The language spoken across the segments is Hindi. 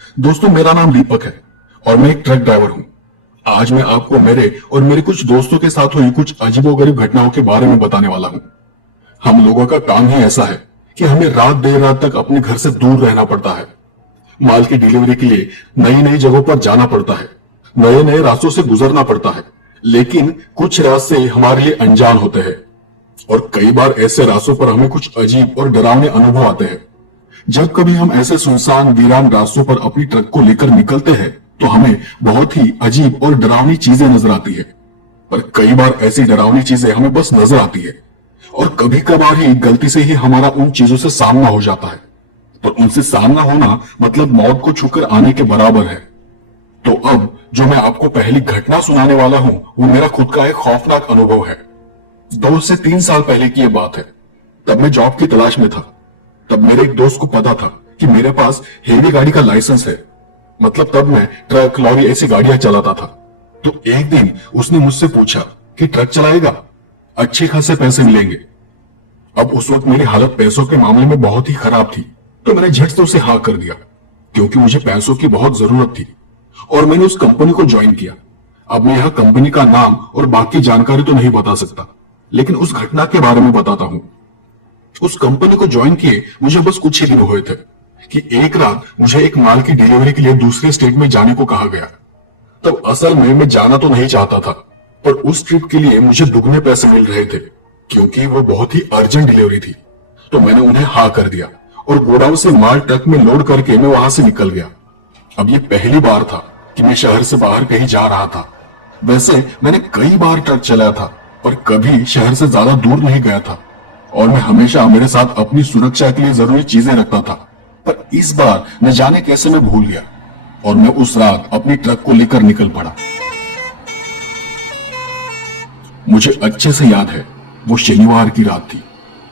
दोस्तों, मेरा नाम दीपक है और मैं एक ट्रक ड्राइवर हूं। आज मैं आपको मेरे और मेरे कुछ दोस्तों के साथ हुई कुछ अजीबोगरीब घटनाओं के बारे में बताने वाला हूं। हम लोगों का काम ही ऐसा है कि हमें रात देर रात तक अपने घर से दूर रहना पड़ता है। माल की डिलीवरी के लिए नई नई जगहों पर जाना पड़ता है, नए नए रास्तों से गुजरना पड़ता है, लेकिन कुछ रास्ते हमारे लिए अनजान होते हैं और कई बार ऐसे रास्तों पर हमें कुछ अजीब और डरावने अनुभव आते हैं। जब कभी हम ऐसे सुनसान वीरान रास्तों पर अपनी ट्रक को लेकर निकलते हैं तो हमें बहुत ही अजीब और डरावनी चीजें नजर आती है। पर कई बार ऐसी डरावनी चीजें हमें बस नजर आती है और कभी कभार ही गलती से ही हमारा उन चीजों से सामना हो जाता है। पर उनसे सामना होना मतलब मौत को छूकर आने के बराबर है। तो अब जो मैं आपको पहली घटना सुनाने वाला हूं वो मेरा खुद का एक खौफनाक अनुभव है। 2 से 3 साल पहले की यह बात है। तब मैं जॉब की तलाश में था। तब मेरे एक दोस्त को पता था कि मेरे पास हेवी गाड़ी का लाइसेंस है, मतलब तब मैं ट्रक लॉरी ऐसी गाड़ियां चलाता था। तो एक दिन उसने मुझसे पूछा कि ट्रक चलाएगा, अच्छे खासे पैसे मिलेंगे। अब उस वक्त मेरी हालत पैसों के मामले में बहुत ही खराब थी, तो मैंने झट से उसे हाँ कर दिया क्योंकि मुझे पैसों की बहुत जरूरत थी और मैंने उस कंपनी को ज्वाइन किया। अब मैं यह कंपनी का नाम और बाकी जानकारी तो नहीं बता सकता, लेकिन उस घटना के बारे में बताता हूं। उस कंपनी को ज्वाइन किए मुझे बस कुछ ही दिन हुए थे कि एक रात मुझे एक माल की डिलीवरी के लिए दूसरे स्टेट में जाने को कहा गया। तब असल में मैं जाना तो नहीं चाहता था, पर उस ट्रिप के लिए मुझे दुगने पैसे मिल रहे थे क्योंकि वो बहुत ही अर्जेंट डिलीवरी थी। तो मैंने उन्हें हाँ कर दिया और गोडाउन से माल ट्रक में लोड करके मैं वहां से निकल गया। अब ये पहली बार था कि मैं शहर से बाहर कहीं जा रहा था। वैसे मैंने कई बार ट्रक चलाया था पर कभी शहर से ज्यादा दूर नहीं गया था और मैं हमेशा मेरे साथ अपनी सुरक्षा के लिए जरूरी चीजें रखता था। पर इस बार न जाने कैसे मैं भूल गया और मैं उस रात अपनी ट्रक को लेकर निकल पड़ा। मुझे अच्छे से याद है, वो शनिवार की रात थी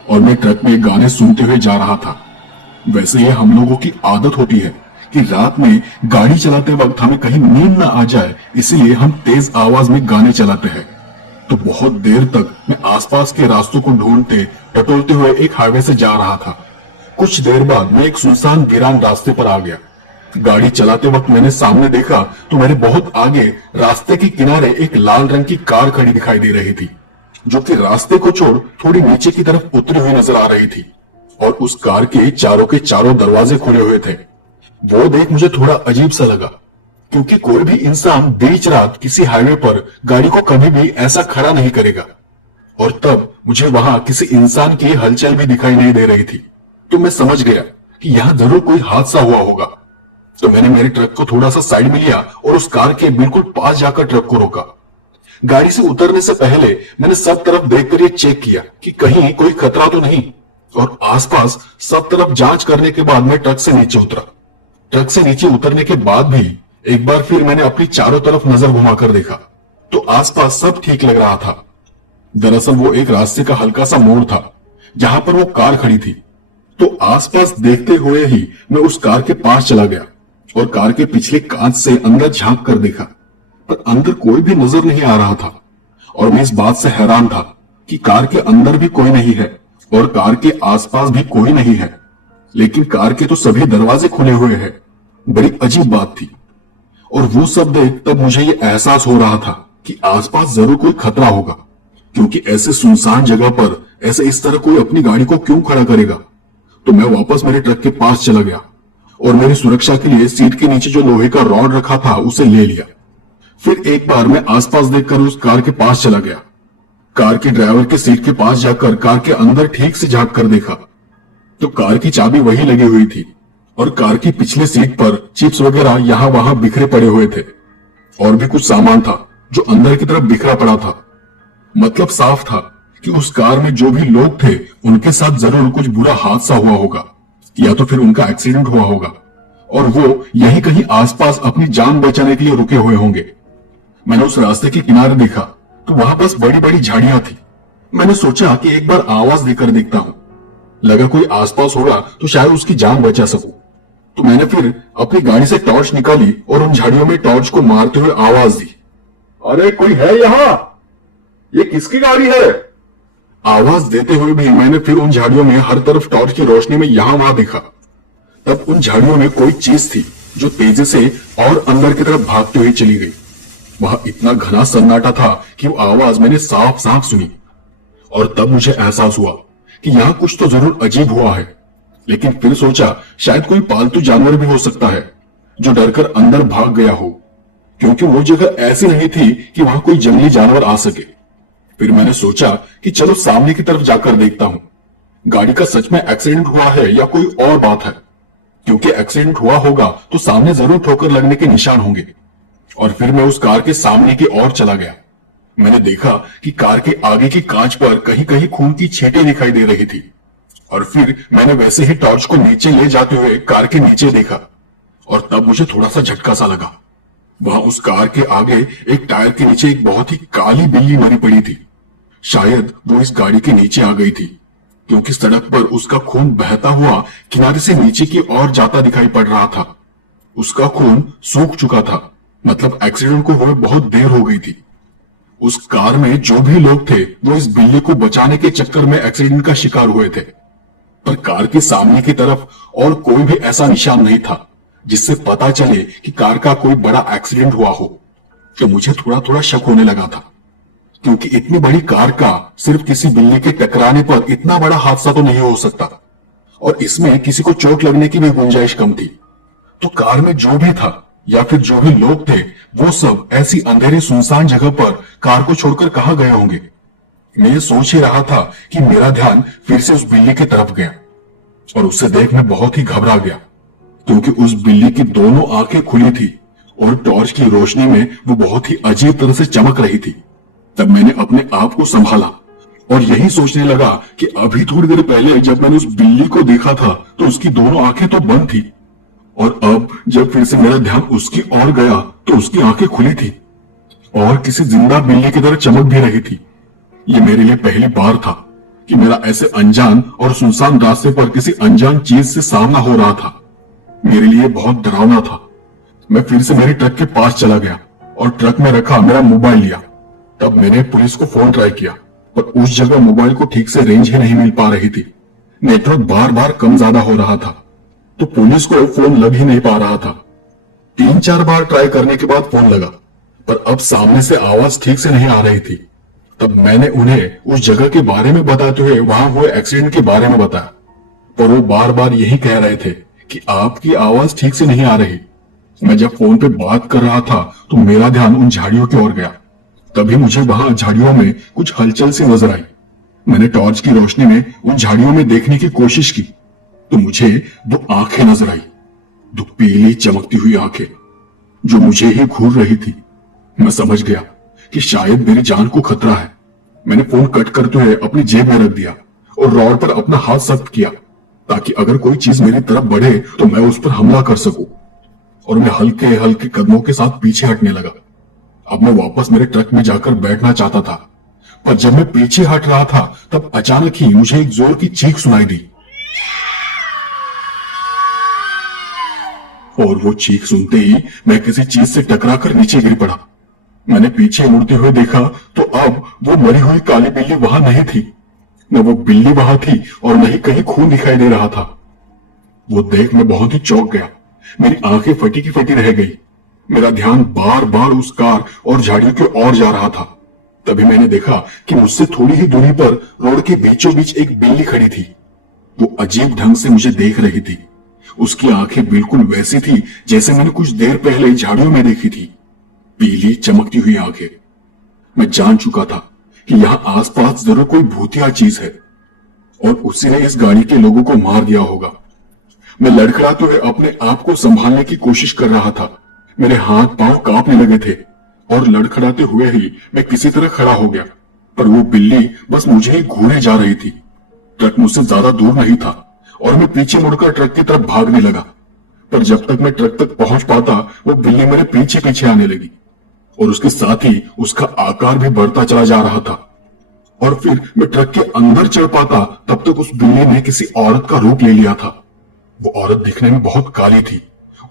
और मैं ट्रक में गाने सुनते हुए जा रहा था। वैसे ये हम लोगों की आदत होती है कि रात में गाड़ी चलाते वक्त हमें कहीं नींद ना आ जाए, इसलिए हम तेज आवाज में गाने चलाते हैं। तो बहुत देर तक मैं आसपास के रास्तों को ढूंढते टटोलते हुए एक हाईवे से जा रहा था। कुछ देर बाद मैं एक सुनसान वीरान रास्ते पर आ गया। गाड़ी चलाते वक्त मैंने सामने देखा तो मेरे बहुत आगे रास्ते के किनारे एक लाल रंग की कार खड़ी दिखाई दे रही थी, जो कि रास्ते को छोड़ थोड़ी नीचे की तरफ उतरी हुई नजर आ रही थी और उस कार के चारों दरवाजे खुले हुए थे। वो देख मुझे थोड़ा अजीब सा लगा क्योंकि कोई भी इंसान बीच रात किसी हाईवे पर गाड़ी को कभी भी ऐसा खड़ा नहीं करेगा। और तब मुझे वहां किसी इंसान की हलचल भी दिखाई नहीं दे रही थी। तो मैं समझ गया कि यहां जरूर कोई हादसा हुआ होगा। तो मैंने मेरे ट्रक को थोड़ा सा साइड में लिया और उस कार के बिल्कुल पास जाकर ट्रक को रोका। गाड़ी से उतरने से पहले मैंने सब तरफ देखकर ये चेक किया कि कहीं कोई खतरा तो नहीं और आसपास सब तरफ जांच करने के बाद मैं ट्रक से नीचे उतरा। ट्रक से नीचे उतरने के बाद भी एक बार फिर मैंने अपनी चारों तरफ नजर घुमाकर देखा तो आसपास सब ठीक लग रहा था। दरअसल वो एक रास्ते का हल्का सा मोड़ था जहां पर वो कार खड़ी थी। तो आसपास देखते हुए ही मैं उस कार के पास चला गया और कार के पिछले कांच से अंदर झांक कर देखा, पर अंदर कोई भी नजर नहीं आ रहा था। और मैं इस बात से हैरान था कि कार के अंदर भी कोई नहीं है और कार के आसपास भी कोई नहीं है, लेकिन कार के तो सभी दरवाजे खुले हुए हैं। बड़ी अजीब बात थी। और वो सब देख तब मुझे ये एहसास हो रहा था कि आसपास जरूर कोई खतरा होगा, क्योंकि ऐसे सुनसान जगह पर ऐसे इस तरह कोई अपनी गाड़ी को क्यों खड़ा करेगा। तो मैं वापस मेरे ट्रक के पास चला गया और मेरी सुरक्षा के लिए सीट के नीचे जो लोहे का रॉड रखा था उसे ले लिया। फिर एक बार मैं आसपास देखकर उस कार के पास चला गया। कार के ड्राइवर के सीट के पास जाकर कार के अंदर ठीक से झांक कर देखा तो कार की चाबी वही लगी हुई थी और कार की पिछले सीट पर चिप्स वगैरह यहां वहां बिखरे पड़े हुए थे और भी कुछ सामान था जो अंदर की तरफ बिखरा पड़ा था। मतलब साफ था कि उस कार में जो भी लोग थे उनके साथ जरूर कुछ बुरा हादसा हुआ होगा या तो फिर उनका एक्सीडेंट हुआ होगा और वो यहीं कहीं आसपास अपनी जान बचाने के लिए रुके हुए होंगे। मैंने उस रास्ते के किनारे देखा तो वहां बस बड़ी बड़ी झाड़ियां थी। मैंने सोचा कि एक बार आवाज देकर देखता हूं, लगा कोई आसपास होगा तो शायद उसकी जान बचा सकूं। तो मैंने फिर अपनी गाड़ी से टॉर्च निकाली और उन झाड़ियों में टॉर्च को मारते हुए आवाज दी, अरे कोई है यहाँ? ये किसकी गाड़ी है? आवाज देते हुए भी मैंने फिर उन झाड़ियों में हर तरफ टॉर्च की रोशनी में यहां वहां देखा। तब उन झाड़ियों में कोई चीज थी जो तेजी से और अंदर की तरफ भागते हुए चली गई। वह इतना घना सन्नाटा था कि वो आवाज मैंने साफ साफ सुनी। और तब मुझे एहसास हुआ कि यहां कुछ तो जरूर अजीब हुआ है। लेकिन फिर सोचा शायद कोई पालतू जानवर भी हो सकता है जो डरकर अंदर भाग गया हो, क्योंकि वो जगह ऐसी नहीं थी कि वहां कोई जंगली जानवर आ सके। फिर मैंने सोचा कि चलो सामने की तरफ जाकर देखता हूं, गाड़ी का सच में एक्सीडेंट हुआ है या कोई और बात है। क्योंकि एक्सीडेंट हुआ होगा तो सामने जरूर ठोकर लगने के निशान होंगे। और फिर मैं उस कार के सामने की ओर चला गया। मैंने देखा कि कार के आगे की कांच पर कहीं कहीं खून की छींटें दिखाई दे रही थी। और फिर मैंने वैसे ही टॉर्च को नीचे ले जाते हुए कार के नीचे देखा, और तब मुझे थोड़ा सा झटका सा लगा। वहां उस कार के आगे एक टायर के नीचे एक बहुत ही काली बिल्ली मरी पड़ी थी। शायद वो इस गाड़ी के नीचे आ गई थी, क्योंकि सड़क पर उसका खून बहता हुआ किनारे से नीचे की ओर जाता दिखाई पड़ रहा था। उसका खून सूख चुका था, मतलब एक्सीडेंट को हुए बहुत देर हो गई थी। उस कार में जो भी लोग थे वो इस बिल्ली को बचाने के चक्कर में एक्सीडेंट का शिकार हुए थे। पर कार के सामने की तरफ और कोई भी ऐसा निशान नहीं था जिससे पता चले कि कार का कोई बड़ा एक्सीडेंट हुआ हो। तो मुझे थोड़ा थोड़ा शक होने लगा था, क्योंकि इतनी बड़ी कार का सिर्फ किसी बिल्ली के टकराने पर इतना बड़ा हादसा तो नहीं हो सकता, और इसमें किसी को चोट लगने की भी गुंजाइश कम थी। तो कार में जो भी था या फिर जो भी लोग थे वो सब ऐसी अंधेरी सुनसान जगह पर कार को छोड़कर कहां गए होंगे। मैं ये सोच ही रहा था कि मेरा ध्यान फिर से उस बिल्ली की तरफ गया, और उसे देख मैं बहुत ही घबरा गया, क्योंकि उस बिल्ली की दोनों आंखें खुली थी और टॉर्च की रोशनी में वो बहुत ही अजीब तरह से चमक रही थी। तब मैंने अपने आप को संभाला और यही सोचने लगा कि अभी थोड़ी देर पहले जब मैंने उस बिल्ली को देखा था तो उसकी दोनों आंखें तो बंद थी, और अब जब फिर से मेरा ध्यान उसकी ओर गया तो उसकी आंखें खुली थी और किसी जिंदा बिल्ली की तरह चमक भी रही थी। ये मेरे लिए पहली बार था कि मेरा ऐसे अनजान और सुनसान रास्ते पर किसी अनजान चीज से सामना हो रहा था। मेरे लिए बहुत डरावना था। मैं फिर से मेरे ट्रक के पास चला गया और ट्रक में रखा मेरा मोबाइल लिया। तब मैंने पुलिस को फोन ट्राई किया, पर उस जगह मोबाइल को ठीक से रेंज ही नहीं मिल पा रही थी। नेटवर्क बार बार कम ज्यादा हो रहा था, तो पुलिस को फोन लग ही नहीं पा रहा था। 3-4 बार ट्राई करने के बाद फोन लगा, पर अब सामने से आवाज ठीक से नहीं आ रही थी। तब मैंने उन्हें उस जगह के बारे में बताते हुए वहां हुए एक्सीडेंट के बारे में बताया, पर वो बार बार यही कह रहे थे कि आपकी आवाज ठीक से नहीं आ रही। मैं जब फोन पे बात कर रहा था तो मेरा ध्यान उन झाड़ियों की ओर गया। तभी मुझे वहां झाड़ियों में कुछ हलचल सी नजर आई। मैंने टॉर्च की रोशनी में उन झाड़ियों में देखने की कोशिश की तो मुझे 2 आंखें नजर आई, 2 पीली चमकती हुई आंखें जो मुझे ही घूर रही थी। मैं समझ गया कि शायद मेरी जान को खतरा है। मैंने फोन कट करते हुए अपनी जेब में रख दिया और रॉड पर अपना हाथ सख्त किया, ताकि अगर कोई चीज मेरी तरफ बढ़े तो मैं उस पर हमला कर सकूं। और मैं हल्के हल्के कदमों के साथ पीछे हटने लगा। अब मैं वापस मेरे ट्रक में जाकर बैठना चाहता था, पर जब मैं पीछे हट रहा था तब अचानक ही मुझे एक जोर की चीख सुनाई दी, और वो चीख सुनते ही मैं किसी चीज से टकराकर नीचे गिर पड़ा। मैंने पीछे मुड़ते हुए देखा तो अब वो मरी हुई काली बिल्ली वहां नहीं थी। न वो बिल्ली वहां थी और न ही कहीं खून दिखाई दे रहा था। वो देख मैं बहुत ही चौंक गया। मेरी आंखें फटी की फटी रह गई। मेरा ध्यान बार बार उस कार और झाड़ियों की ओर जा रहा था। तभी मैंने देखा कि मुझसे थोड़ी ही दूरी पर रोड के बीचों बीच एक बिल्ली खड़ी थी। वो अजीब ढंग से मुझे देख रही थी। उसकी आंखें बिल्कुल वैसी थी जैसे मैंने कुछ देर पहले झाड़ियों में देखी थी, पीली चमकती हुई आंखें। मैं जान चुका था कि यहां आसपास जरूर कोई भूतिया चीज है और उसी ने इस गाड़ी के लोगों को मार दिया होगा। मैं लड़खड़ाते हुए अपने आप को संभालने की कोशिश कर रहा था। मेरे हाथ पांव कांपने लगे थे और लड़खड़ाते हुए ही मैं किसी तरह खड़ा हो गया, पर वो बिल्ली बस मुझे ही घूरे जा रही थी। ट्रक मुझसे ज्यादा दूर नहीं था और मैं पीछे मुड़कर ट्रक की तरफ भागने लगा, पर जब तक मैं ट्रक तक पहुंच पाता वो बिल्ली मेरे पीछे पीछे आने लगी और उसके साथ ही उसका आकार भी बढ़ता चला जा रहा था। और फिर मैं ट्रक के अंदर चढ़ पाता तब तक उस बिल्ली ने किसी औरत का रूप ले लिया था। वो औरत दिखने में बहुत काली थी।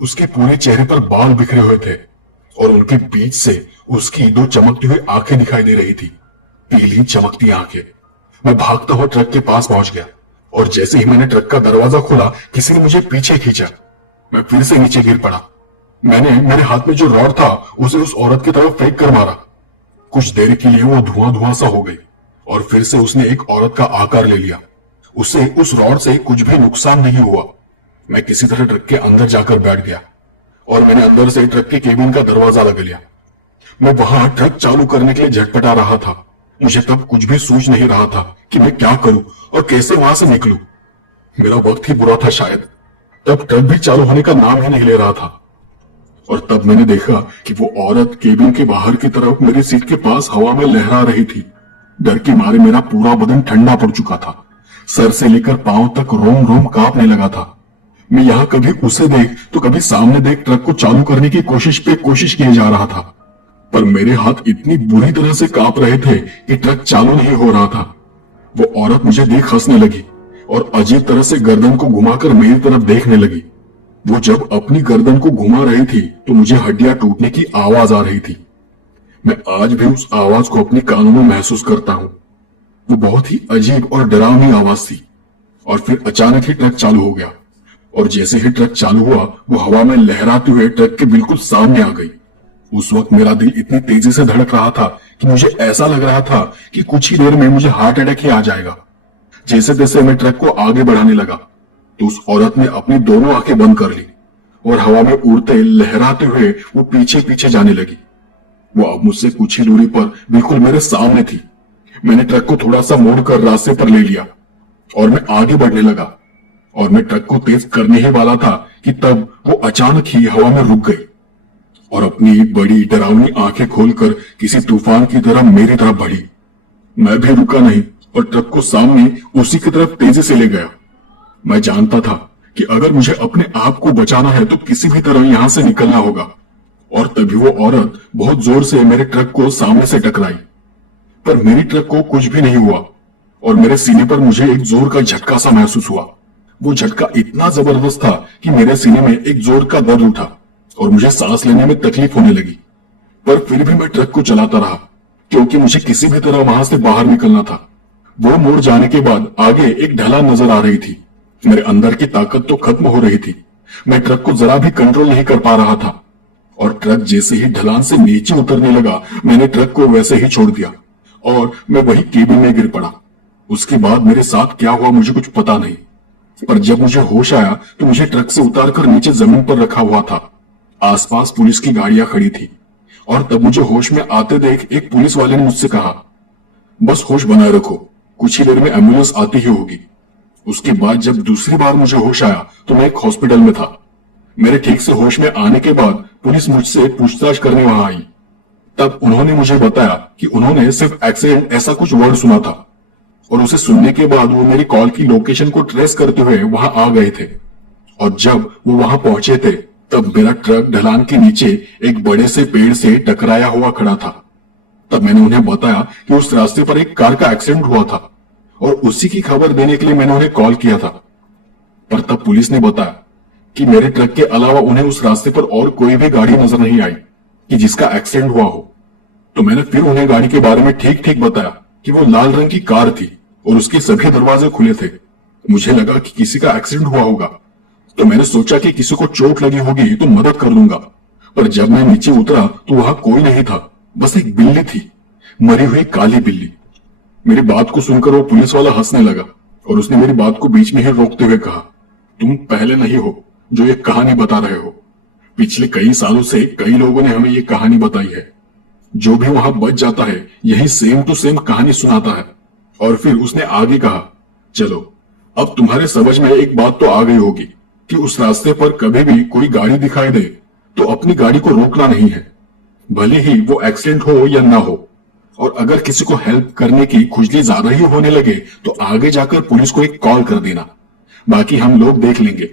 उसके पूरे चेहरे पर बाल बिखरे हुए थे और उनके बीच से उसकी 2 चमकती हुई आंखें दिखाई दे रही थी, पीली चमकती आंखें। मैं भागता हुआ ट्रक के पास पहुंच गया और जैसे ही मैंने ट्रक का दरवाजा खोला किसी ने मुझे पीछे खींचा। मैं फिर से नीचे गिर पड़ा मैंने मेरे हाथ में जो रॉड था उसे उस औरत की तरफ फेंक कर मारा। कुछ देर के लिए वो धुआं धुआं सा हो गई और फिर से उसने एक औरत का आकार ले लिया। उसे उस रॉड से कुछ भी नुकसान नहीं हुआ। मैं किसी तरह ट्रक के अंदर जाकर बैठ गया और मैंने अंदर से ट्रक के केबिन का दरवाजा लगा लिया। मैं वहां ट्रक चालू करने के लिए झटपटा रहा था। मुझे तब कुछ भी सूझ नहीं रहा था कि मैं क्या करूं और कैसे वहां से निकलूं। मेरा वक्त ही बुरा था शायद। तब ट्रक भी चालू होने का नाम ही नहीं ले रहा था और तब मैंने देखा कि वो औरत केबिन के बाहर की तरफ मेरी सीट के पास हवा में लहरा रही थी। डर के मारे मेरा पूरा बदन ठंडा पड़ चुका था। सर से लेकर पांव तक रोम रोम कांपने लगा था। मैं यहाँ कभी उसे देख तो कभी सामने देख ट्रक को चालू करने की कोशिश किए जा रहा था, पर मेरे हाथ इतनी बुरी तरह से कांप रहे थे कि ट्रक चालू नहीं हो रहा था। वो औरत मुझे देख हंसने लगी और अजीब तरह से गर्दन को घुमाकर मेरी तरफ देखने लगी। वो जब अपनी गर्दन को घुमा रही थी तो मुझे हड्डियां टूटने की आवाज आ रही थी। मैं आज भी उस आवाज को अपने कानों में महसूस करता हूं। वो बहुत ही अजीब और डरावनी आवाज थी। और फिर अचानक ही ट्रक चालू हो गया और जैसे ही ट्रक चालू हुआ वो हवा में लहराते हुए ट्रक के बिल्कुल सामने आ गई। उस वक्त मेरा दिल इतनी तेजी से धड़क रहा था कि मुझे ऐसा लग रहा था कि कुछ ही देर में मुझे हार्ट अटैक ही आ जाएगा। जैसे तैसे मैं ट्रक को आगे बढ़ाने लगा तो उस औरत ने अपनी दोनों आंखें बंद कर ली और हवा में उड़ते लहराते हुए वो पीछे पीछे जाने लगी। वो अब मुझसे कुछ ही दूरी पर बिल्कुल मेरे सामने थी। मैंने ट्रक को थोड़ा सा मोड़कर रास्ते पर ले लिया और मैं आगे बढ़ने लगा और मैं ट्रक को तेज करने ही वाला था कि तब वो अचानक ही हवा में रुक गई और अपनी बड़ी डरावनी आंखें खोलकर किसी तूफान की तरह मेरी तरफ बढ़ी। मैं भी रुका नहीं और ट्रक को सामने उसी की तरफ तेजी से ले गया। मैं जानता था कि अगर मुझे अपने आप को बचाना है तो किसी भी तरह यहां से निकलना होगा। और तभी वो औरत बहुत जोर से मेरे ट्रक को सामने से टकराई, पर मेरी ट्रक को कुछ भी नहीं हुआ और मेरे सीने पर मुझे एक जोर का झटका सा महसूस हुआ। वो झटका इतना जबरदस्त था कि मेरे सीने में एक जोर का दर्द उठा और मुझे सांस लेने में तकलीफ होने लगी। पर फिर भी मैं ट्रक को चलाता रहा क्योंकि मुझे किसी भी तरह वहां से बाहर निकलना था। वो मोड़ जाने के बाद आगे एक ढलान नजर आ रही थी। मेरे अंदर की ताकत तो खत्म हो रही थी। मैं ट्रक को जरा भी कंट्रोल नहीं कर पा रहा था और ट्रक जैसे ही ढलान से नीचे उतरने लगा मैंने ट्रक को वैसे ही छोड़ दिया और मैं वही केबिन में गिर पड़ा। उसके बाद मेरे साथ क्या हुआ मुझे कुछ पता नहीं, पर जब मुझे होश आया तो मुझे ट्रक से उतारकर नीचे जमीन पर रखा हुआ था। आसपास पुलिस की गाड़ियां खड़ी थी और तब मुझे होश में आते देख एक पुलिस वाले ने मुझसे कहा, बस होश बनाए रखो, कुछ ही देर में एम्बुलेंस आती ही होगी। उसके बाद जब दूसरी बार मुझे होश आया तो मैं एक हॉस्पिटल में था। मेरे ठीक से होश में आने के बाद पुलिस मुझसे पूछताछ करने वहां आई। तब उन्होंने मुझे बताया कि उन्होंने सिर्फ एक्सीडेंट ऐसा कुछ वर्ड सुना था और उसे सुनने के बाद वो मेरी कॉल की लोकेशन को ट्रेस करते हुए वहां आ गए थे। और जब वो वहां पहुंचे थे तब मेरा ट्रक ढलान के नीचे एक बड़े से पेड़ से टकराया हुआ खड़ा था। तब मैंने उन्हें बताया कि उस रास्ते पर एक कार का एक्सीडेंट हुआ था और उसी की खबर देने के लिए मैंने उन्हें कॉल किया था। पर तब पुलिस ने बताया कि मेरे ट्रक के अलावा उन्हें उस रास्ते पर और कोई भी गाड़ी नजर नहीं आई कि जिसका एक्सीडेंट हुआ हो। तो मैंने फिर उन्हें गाड़ी के बारे में ठीक ठीक बताया कि वो लाल रंग की कार थी और उसके सभी दरवाजे खुले थे। मुझे लगा कि किसी का एक्सीडेंट हुआ होगा, तो मैंने सोचा कि किसी को चोट लगी होगी तो मदद कर दूंगा। पर जब मैं नीचे उतरा तो वहां कोई नहीं था, बस एक बिल्ली थी, मरी हुई काली बिल्ली। मेरी बात को सुनकर वो पुलिस वाला हंसने लगा और उसने मेरी बात को बीच में ही रोकते हुए कहा, तुम पहले नहीं हो जो ये कहानी बता रहे हो। पिछले कई सालों से कई लोगों ने हमें ये कहानी बताई है। जो भी वहां बच जाता है यही सेम टू सेम कहानी सुनाता है। और फिर उसने आगे कहा, चलो अब तुम्हारे समझ में एक बात तो आ गई होगी कि उस रास्ते पर कभी भी कोई गाड़ी दिखाई दे तो अपनी गाड़ी को रोकना नहीं है, भले ही वो एक्सीडेंट हो या ना हो। और अगर किसी को हेल्प करने की खुजली ज्यादा ही होने लगे तो आगे जाकर पुलिस को एक कॉल कर देना, बाकी हम लोग देख लेंगे।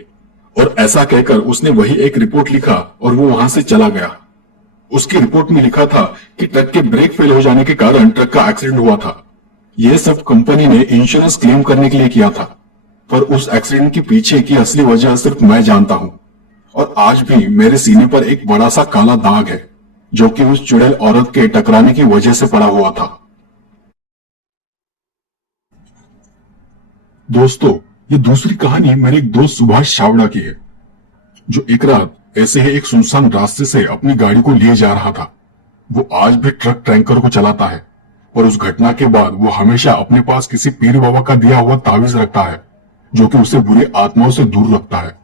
और ऐसा कहकर उसने वही एक रिपोर्ट लिखा और वो वहां से चला गया। उसकी रिपोर्ट में लिखा था कि ट्रक के ब्रेक फेल हो जाने के कारण ट्रक का एक्सीडेंट हुआ था। यह सब कंपनी ने इंश्योरेंस क्लेम करने के लिए किया था, पर उस एक्सीडेंट के पीछे की असली वजह सिर्फ मैं जानता हूं। और आज भी मेरे सीने पर एक बड़ा सा काला दाग है जो कि उस चुड़ैल औरत के टकराने की वजह से पड़ा हुआ था। दोस्तों, ये दूसरी कहानी मेरे एक दोस्त सुभाष छावड़ा की है। जो एक रात ऐसे ही एक सुनसान रास्ते से अपनी गाड़ी को लिए जा रहा था। वो आज भी ट्रक टैंकर को चलाता है, पर उस घटना के बाद वो हमेशा अपने पास किसी पीर बाबा का दिया हुआ तावीज रखता है, जो कि उसे बुरी आत्माओं से दूर रखता है।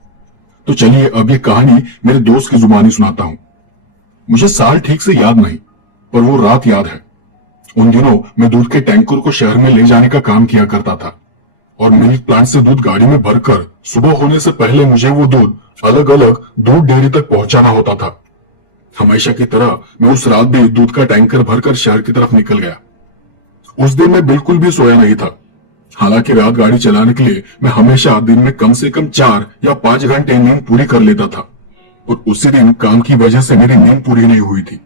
तो चलिए अब ये कहानी मेरे दोस्त की जुबानी सुनाता हूं। मुझे साल ठीक से याद नहीं, पर वो रात याद है। उन दिनों मैं दूध के टैंकर को शहर में ले जाने का काम किया करता था, और मिल्क प्लांट से दूध गाड़ी में भरकर सुबह होने से पहले मुझे वो दूध अलग अलग दूध डेयरी तक पहुंचाना होता था। हमेशा की तरह मैं उस रात भी दूध का टैंकर भरकर शहर की तरफ निकल गया। उस दिन मैं बिल्कुल भी सोया नहीं था। हालांकि रात गाड़ी चलाने के लिए मैं हमेशा दिन में कम से कम 4 या 5 घंटे नींद पूरी कर लेता था, और उसी दिन काम की वजह से मेरी नींद पूरी नहीं हुई थी।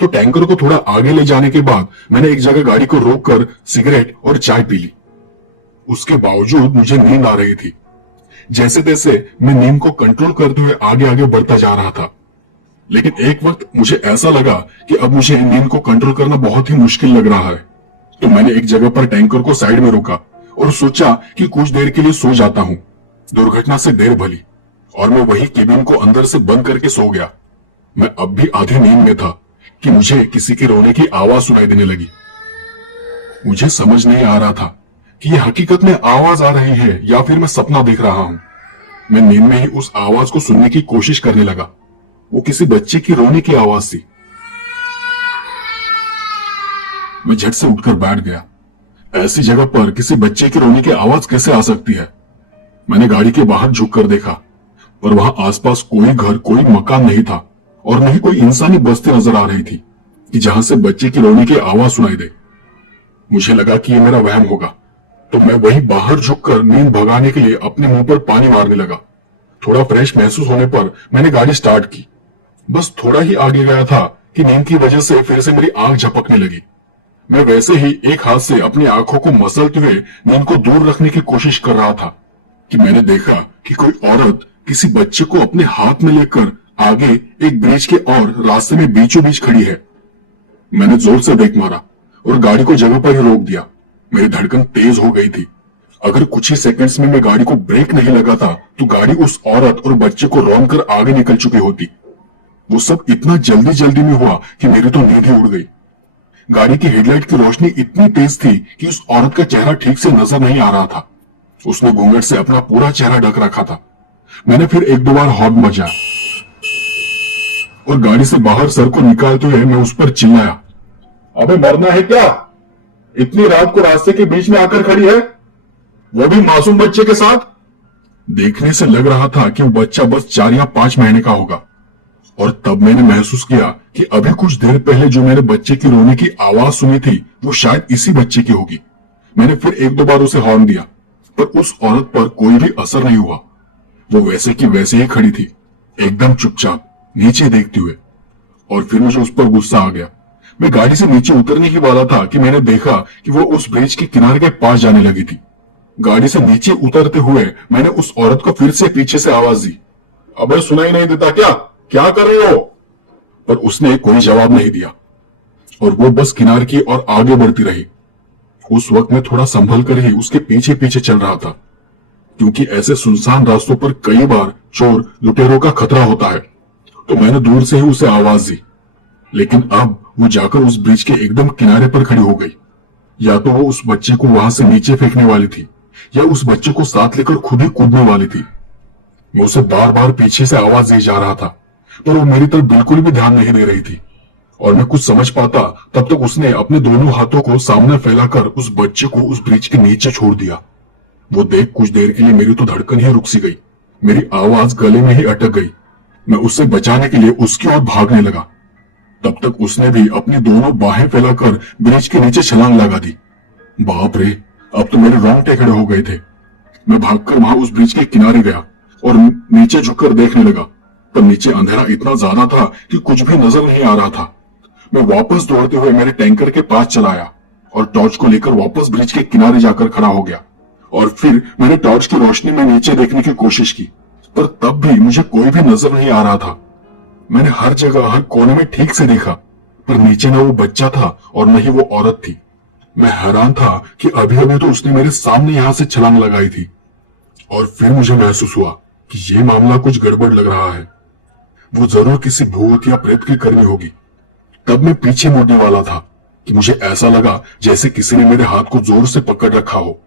तो टैंकर को थोड़ा आगे ले जाने के बाद मैंने एक जगह गाड़ी को रोककर सिगरेट और चाय पी ली। उसके बावजूद मुझे नींद आ रही थी। जैसे तैसे मैं नींद को कंट्रोल करते हुए आगे आगे बढ़ता जा रहा था, लेकिन एक वक्त मुझे ऐसा लगा कि अब मुझे नींद को कंट्रोल करना बहुत ही मुश्किल लग रहा है। तो मैंने एक जगह पर टैंकर को साइड में रोका और सोचा कि कुछ देर के लिए सो जाता हूं। दुर्घटना से देर भली, और मैं वही केबिन को अंदर से बंद करके सो गया। मैं अब भी आधी नींद में था कि मुझे किसी के रोने की आवाज सुनाई देने लगी। मुझे समझ नहीं आ रहा था कि यह हकीकत में आवाज आ रही है या फिर मैं सपना देख रहा हूं। मैं नींद में ही उस आवाज को सुनने की कोशिश करने लगा। वो किसी बच्चे की रोने की आवाज थी। मैं झट से उठकर बैठ गया। ऐसी जगह पर किसी बच्चे की रोने की आवाज कैसे आ सकती है? मैंने गाड़ी के बाहर झुककर देखा, पर वहां आसपास कोई घर, कोई मकान नहीं था, और नहीं कोई इंसानी बस्ती नजर आ रही थी कि जहां से बच्चे की रोने की आवाज सुनाई दे। मुझे लगा कि यह मेरा वहम होगा, तो मैं वहीं बाहर झुककर नींद भगाने के लिए अपने मुंह पर पानी मारने लगा। थोड़ा फ्रेश महसूस होने पर मैंने गाड़ी स्टार्ट की। बस थोड़ा ही आगे गया था कि नींद की वजह से फिर से मेरी आंख झपकने लगी। मैं वैसे ही एक हाथ से अपनी आंखों को मसलते हुए नींद को दूर रखने की कोशिश कर रहा था कि मैंने देखा कि कोई औरत किसी बच्चे को अपने हाथ में लेकर आगे एक ब्रिज के और रास्ते में बीचों बीच खड़ी है। मैंने जोर से ब्रेक मारा और गाड़ी को जगह पर ही रोक दिया। मेरी धड़कन तेज हो गई थी। अगर कुछ ही सेकंड्स में मैं गाड़ी को ब्रेक नहीं लगाता तो गाड़ी उस औरत और बच्चे को रौंदकर आगे निकल चुकी होती। वो सब इतना जल्दी जल्दी में हुआ कि मेरी तो नींद ही उड़ गई। गाड़ी की हेडलाइट की रोशनी इतनी तेज थी कि उस औरत का चेहरा ठीक से नजर नहीं आ रहा था। उसने घूंघट से अपना पूरा चेहरा ढक रखा था। मैंने फिर एक दो बार हॉर्न बजाया और गाड़ी से बाहर सर को निकालते हुए मैं उस पर चिल्लाया, अबे मरना है क्या? इतनी रात को रास्ते के बीच में आकर खड़ी है, वो भी मासूम बच्चे के साथ। देखने से लग रहा था कि वो बच्चा बस 4 या 5 महीने का होगा। और तब मैंने महसूस किया कि अभी कुछ देर पहले जो मैंने बच्चे की रोने की आवाज सुनी थी वो शायद इसी बच्चे की होगी। मैंने फिर एक दो बार उसे हॉर्न दिया, पर उस औरत पर कोई भी असर नहीं हुआ। वो वैसे की वैसे ही खड़ी थी, एकदम चुपचाप नीचे देखते हुए। और फिर मुझे उस पर गुस्सा आ गया। मैं गाड़ी से नीचे उतरने ही वाला था कि मैंने देखा कि वो उस ब्रिज के किनारे के पास जाने लगी थी। गाड़ी से नीचे उतरते हुए मैंने उस औरत को फिर से पीछे से आवाज दी, अबे सुनाई नहीं देता क्या कर रहे हो? पर उसने कोई जवाब नहीं दिया और वो बस किनारे की ओर आगे बढ़ती रही। उस वक्त मैं थोड़ा संभल कर ही उसके पीछे पीछे चल रहा था, क्योंकि ऐसे सुनसान रास्तों पर कई बार चोर लुटेरों का खतरा होता है। तो मैंने दूर से ही उसे आवाज दी, लेकिन अब वो जाकर उस ब्रिज के एकदम किनारे पर खड़ी हो गई। या तो वो उस बच्चे को वहां से नीचे फेंकने वाली थी या उस बच्चे को साथ लेकर खुद ही कूदने वाली थी। मैं उसे बार बार पीछे से आवाज दिए जा रहा था, पर वो मेरी तरफ बिल्कुल भी ध्यान नहीं दे रही थी। और मैं कुछ समझ पाता तब तक उसने अपने दोनों हाथों को सामने फैलाकर उस बच्चे को उस ब्रिज के नीचे छोड़ दिया। वो देख कुछ देर के लिए मेरी तो धड़कन ही रुक सी गई, मेरी आवाज गले में ही अटक गई। मैं उससे बचाने के लिए उसकी ओर भागने लगा। तब तक उसने भी अपनी दोनों बाहें फैलाकर ब्रिज के नीचे छलांग लगा दी। बाप रे, अब तो मेरे रोंगटे खड़े हो गए थे। मैं भागकर वहां उस ब्रिज के किनारे गया और नीचे झुककर देखने लगा, पर नीचे अंधेरा इतना ज्यादा था कि कुछ भी नजर नहीं आ रहा था। मैं वापस दौड़ते हुए मेरे टैंकर के पास चला आया और टॉर्च को लेकर वापस ब्रिज के किनारे जाकर खड़ा हो गया। और फिर मैंने टॉर्च की रोशनी में नीचे देखने की कोशिश की, पर तब भी मुझे कोई भी नजर नहीं आ रहा था। मैंने हर जगह, हर कोने में ठीक से देखा, पर नीचे न वो बच्चा था और न ही वो औरत थी। मैं हैरान था कि अभी अभी तो उसने मेरे सामने यहां से छलांग लगाई थी। और फिर मुझे महसूस हुआ कि ये मामला कुछ गड़बड़ लग रहा है। वो जरूर किसी भूत या प्रेत की करनी होगी। तब मैं पीछे मुड़ने वाला था कि मुझे ऐसा लगा जैसे किसी ने मेरे हाथ को जोर से पकड़ रखा हो।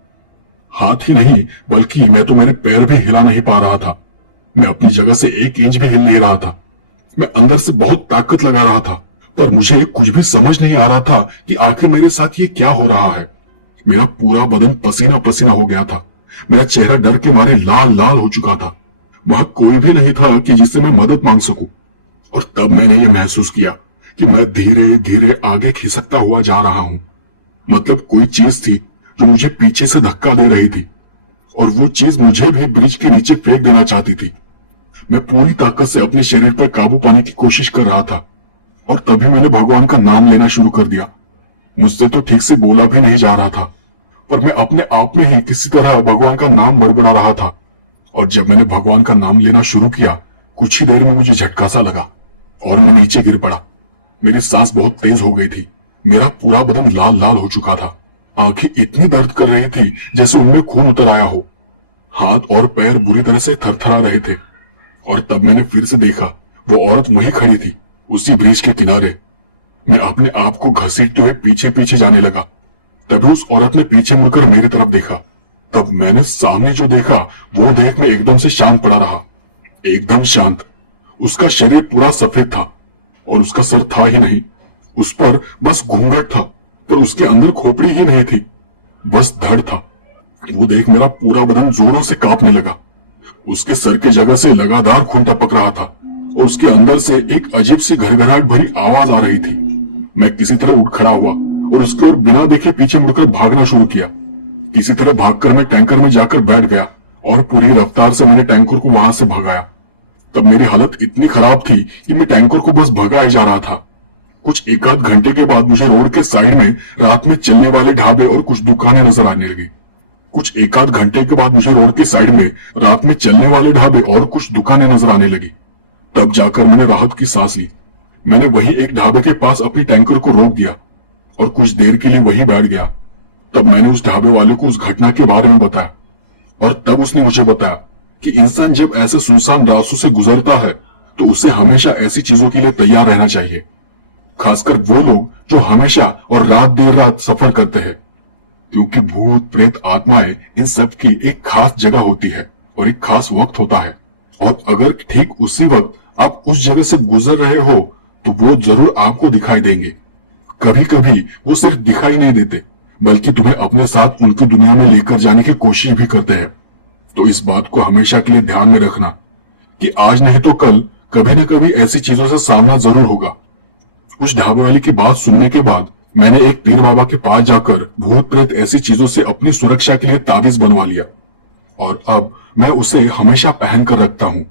हाथ ही नहीं बल्कि मैं तो मेरे पैर भी हिला नहीं पा रहा था। मैं अपनी जगह से 1 इंच भी हिल नहीं रहा था। मैं अंदर से बहुत ताकत लगा रहा था, पर मुझे कुछ भी समझ नहीं आ रहा था कि आखिर मेरे साथ ये क्या हो रहा है। मेरा पूरा बदन पसीना पसीना हो गया था। मेरा चेहरा डर के मारे लाल लाल हो चुका था। वहां कोई भी नहीं था कि जिससे मैं मदद मांग सकूं। और तब मैंने ये महसूस किया कि मैं धीरे धीरे आगे खिसकता हुआ जा रहा हूं। मतलब कोई चीज थी जो मुझे पीछे से धक्का दे रही थी, और वो चीज मुझे भी ब्रिज के नीचे फेंक देना चाहती थी। मैं पूरी ताकत से अपने शरीर पर काबू पाने की कोशिश कर रहा था, और तभी मैंने भगवान का नाम लेना शुरू कर दिया। मुझसे तो ठीक से बोला भी नहीं जा रहा था, पर मैं अपने आप में ही किसी तरह भगवान का नाम बड़बड़ा रहा था। और जब मैंने भगवान का नाम लेना शुरू किया, कुछ ही देर में मुझे झटका सा लगा और मैं नीचे गिर पड़ा। मेरी सांस बहुत तेज हो गई थी। मेरा पूरा बदन लाल लाल हो चुका था। आंखें इतनी दर्द कर रही थी जैसे उनमें खून उतर आया हो। हाथ और पैर बुरी तरह से थरथरा रहे थे। और तब मैंने फिर से देखा, वो औरत वहीं खड़ी थी, उसी ब्रिज के किनारे। मैं अपने आप को घसीटते हुए पीछे पीछे जाने लगा। तभी उस औरत ने पीछे मुड़कर मेरी तरफ देखा। तब मैंने सामने जो देखा वो देख मैं एकदम से शांत पड़ा रहा। एकदम शांत। उसका शरीर पूरा सफेद था और उसका सर था ही नहीं। उस पर बस घूंघट था, पर उसके अंदर खोपड़ी ही नहीं थी, बस धड़ था। वो देख मेरा पूरा बदन जोरों से कांपने लगा। उसके सर की जगह से लगातार खून टपक रहा था और उसके अंदर से एक अजीब सी घरघराहट भरी आवाज आ रही थी। मैं किसी तरह उठ खड़ा हुआ और उसके ओर बिना देखे पीछे मुड़कर भागना शुरू किया। किसी तरह भागकर मैं टैंकर में जाकर बैठ गया और पूरी रफ्तार से मैंने टैंकर को वहां से भगाया। तब मेरी हालत इतनी खराब थी कि मैं टैंकर को बस भगाए जा रहा था। कुछ 1 आध घंटे के बाद मुझे रोड के साइड में रात में चलने वाले ढाबे और कुछ दुकानें नजर आने लगी। कुछ 1 आध घंटे के बाद मुझे रोड के साइड में रात में चलने वाले ढाबे और कुछ दुकानें नजर आने लगी। तब जाकर मैंने राहत की सांस ली। मैंने वही एक ढाबे के पास अपनी टैंकर को रोक दिया और कुछ देर के लिए वहीं बैठ गया। तब मैंने उस ढाबे वाले को उस घटना के बारे में बताया, और तब उसने मुझे बताया कि इंसान जब ऐसे सुनसान रास्तों से गुजरता है तो उसे हमेशा ऐसी चीजों के लिए तैयार रहना चाहिए, खासकर वो लोग जो हमेशा और रात देर रात सफर करते हैं, क्योंकि भूत प्रेत आत्माएं इन सब की एक खास जगह होती है और एक खास वक्त होता है। और अगर ठीक उसी वक्त आप उस जगह से गुजर रहे हो तो वो जरूर आपको दिखाई देंगे। कभी कभी वो सिर्फ दिखाई नहीं देते, बल्कि तुम्हें अपने साथ उनकी दुनिया में लेकर जाने की कोशिश भी करते हैं। तो इस बात को हमेशा के लिए ध्यान में रखना कि आज नहीं तो कल कभी न कभी ऐसी चीजों से सामना जरूर होगा। उस ढाबे वाले की बात सुनने के बाद मैंने एक पीर बाबा के पास जाकर भूत प्रेत ऐसी चीजों से अपनी सुरक्षा के लिए ताबीज बनवा लिया, और अब मैं उसे हमेशा पहन कर रखता हूँ।